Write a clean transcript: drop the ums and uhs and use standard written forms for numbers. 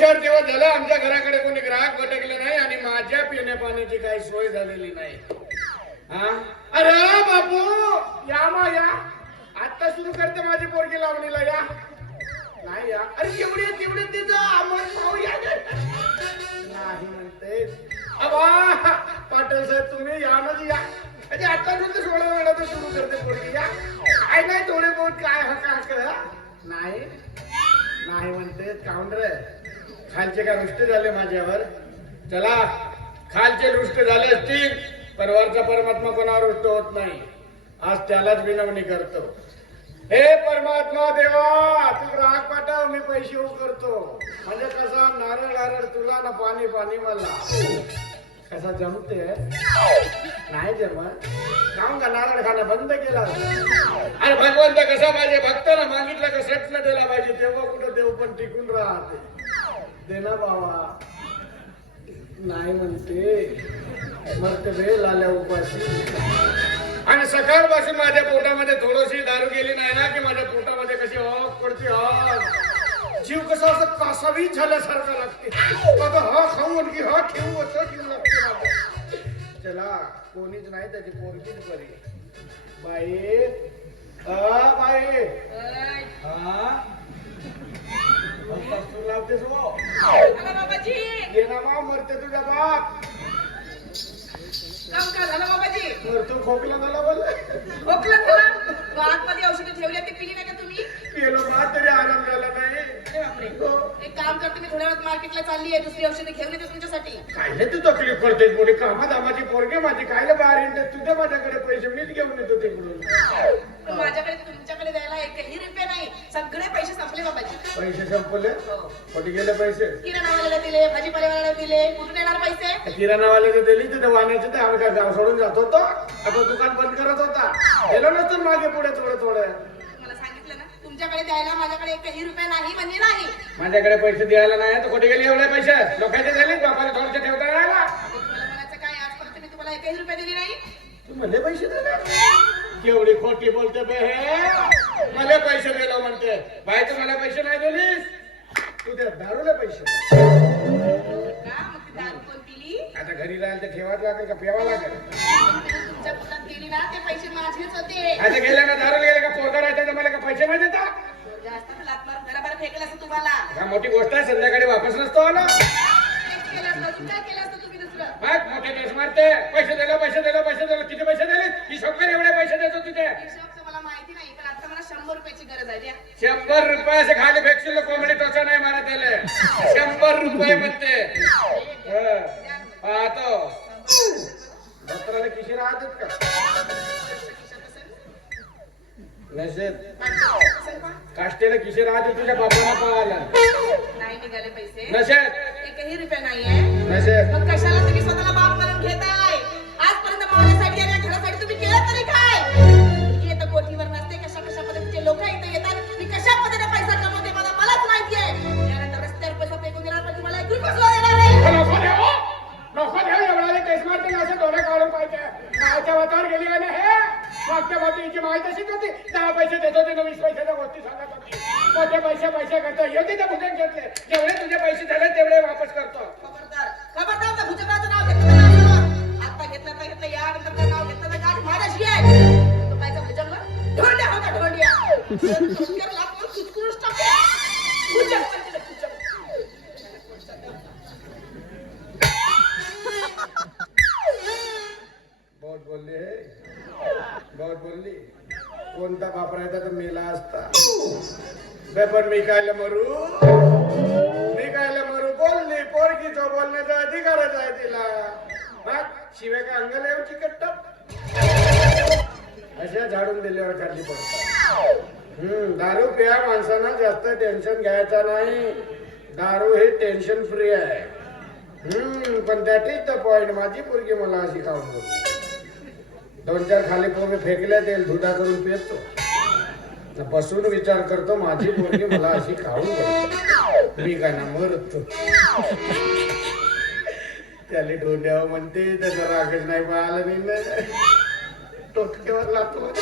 2-4 दिवस झाले आमच्या घराकडे कोणी ग्राहक भटकले नाही आणि माझ्या पिण्या पाण्याची काही सोय झालेली नाही. हा अरे बापू या मा या आता सुरू करते माझी पोरगी लावणीला या नाही या अरे तेवढे तिचं आम्हाला भाऊ या नाही म्हणते अबा पाटील साहेब तुम्ही या ना या म्हणजे आता सुद्धा 16 वेळा तर सुरू करते पोरगी या काय नाही थोडे बहुत काय हक्का नाही नाही म्हणते काउंटर खालचे काय रुष्ट झाले माझ्यावर. चला खालचे रुष्ट झाले असतील पण वरचा परमात्मा कोणावर रुष्ट होत नाही. आज त्यालाच विनवणी करतो. हे परमात्मा देवा तू ग्राहक पाठव मी पैसे करतो. म्हणजे कसा नारळ तुला ना पाणी पाणी मला कसा जमते नाही जमत खाऊन का नारळ खाणं बंद केला. अरे भगवंत कसा पाहिजे भक्ताला मागितलं का सटलं दिला पाहिजे तेव्हा कुठं देव पण टिकून राहते. दे ना बाबा नाही म्हणते मरते वेळ आल्या उपाशी. आणि सकाळपासून माझ्या पोटामध्ये थोडीशी दारू गेली नाही ना की माझ्या पोटामध्ये कशी हॉक पडते हॉक जीव कसा असं कासावीच झाल्यासारखं लागते. हा खाऊ की हा ठेवू असं ठेवू लागते. चला कोणीच नाही त्याची पोरगीच बरी बाई बाई हा तू लावतेस हो ये ना मा मरते तुझ्या बाप काम का झालं बाबाजी मरतो खोकला झाला बोल खोकला झाला आतमध्ये औषधं ठेवली ते पिली नाही का तुम्ही पेलो मा तरी आराम झाला नाही. अरे बापरे एक काम करते मी थोड्या वेळात मार्केटला चालली आहे दुसरी औषधं घेऊन येते तुमच्यासाठी. कायले तू तकलीफ करते पुढे कामाची पोरगे माझी कायले बाहेर येते तुझ्या माझ्याकडे पैसे मीच घेऊन येतो तिकडून. माझ्याकडे तुमच्याकडे द्यायला एकही रुपये नाही सगळे पैसे संपले बाबाजी. पैसे संपले कुठे गेले पैसे. किराणावाल्याला दिले भाजीपाल्यावाल्याला दिले कुठून येणार पैसे. किराणावाल्याला दिली तिथे वाण्याचे ते आम्ही काय गाव सोडून जात होतो. आता दुकान बंद करत होता गेलो नसतो मागे पुढे थोडं मला सांगितलं ना तुमच्याकडे द्यायला माझ्याकडे एकही रुपये नाही म्हणजे नाही. माझ्याकडे पैसे द्यायला नाही तर कुठे गेले एवढे पैसे लोकांचे झाले बापाला थोडसे ठेवता राहिला. तुम्हाला म्हणायचं काय आजपर्यंत मी तुम्हाला एकही रुपये दिली नाही. तू मला पैसे दिले केवढी खोटी बोलते बे मला पैसे दिलो म्हणते बाई तू मला पैसे नाही दिलीस तू त्या दारूला पैसे का मग ती दारू कोण पिली. आता घरी राहायला तर ठेवाच लागेल का प्यावा लागेल. तुमच्या पोटात गेली ना ते पैसे माझेच होते. आता गेल्या ना दारू गेले का पोरगा राहते तर मला का पैसे नाही देता. जास्त लात मारून घराबाहेर फेकलं असतं तुम्हाला. का मोठी गोष्ट आहे संध्याकाळी वापस नसतो आला. काय केलं असतं तुम्ही दुसरं मोठे केस मारते पैसे दिले किती पैसे दिले ही शंकर एवढे पैसे देतो तिथे. हिशोब मला माहिती नाही पण आता मला 100 रुपयाची गरज आहे द्या. 100 रुपयाचे खाली भेटशील कोंबडी टोचा नाही मारा त्याला 100 रुपये म्हणते. पाहतो डॉक्टराला किशी राहतात का नसेल काष्टेला किशी राहते तुझ्या बापाला पाहायला नाही निघाले पैसे नसेल एकही रुपया नाहीये नसेल मग कशाला तुम्ही स्वतःला बाप म्हणून घेताय. आजपर्यंत मावण्यासाठी आणि घरासाठी तुम्ही केलं तरी काय. येतं कोठीवर नसते कशा पद्धतीचे लोक इथे येतात मी कशा पद्धतीने पैसा कमवते मलाच माहिती आहे. त्यानंतर रस्त्यावर पैसा फेकून देणार पण तुम्हाला 1 रुपया सुद्धा देणार नाही. नको देऊ एवढा केस मारते असं डोळे काढून पाहिजे मायाच्या वातावर गेली आणि हे मागच्या बाबतीची माहिती अशीच होती 10 पैसे देत होते 20 पैशाच्या गोष्टी सांगत होती. मोठे पैसे करतो योग्य ते भुजन घेतले जेवढे तुझे पैसे झाले तेवढे वापस करतो. खबरदार त्या भुजंगाचं नाव घेतलं आता घेतलं या नंतर नाव घेतलं तर गाठ माझ्याशी आहे. तो कायचा भुजंग ढोंड्या होता ढोंड्या उत्कृष्ट बहुत बोलली कोणता बाप राहता तर मेला असता पण मी कायला मरू बोलली पोरकीचं बोलण्याचा अधिकारच आहे तिला. शिवाय का अंगाला येऊ चिकट अशा झाडून दिल्यावर खाली पडतात. दारू प्या माणसांना जास्त टेन्शन घ्यायचा नाही. दारू हे टेन्शन फ्री आहे. पण दॅट इज द पॉइंट. माझी पोरगी मला अशी खाऊन बोलते 2-4 खाली पोहे फेकले तेल धुदा करून पेतो बसून विचार करतो माझी पोरगी मला अशी खाऊन बोलते मी काय ना मरतो. त्याला डोंड्यावर म्हणते त्याचा रागच नाही पाहिला मी टोटक्यावर लागतो.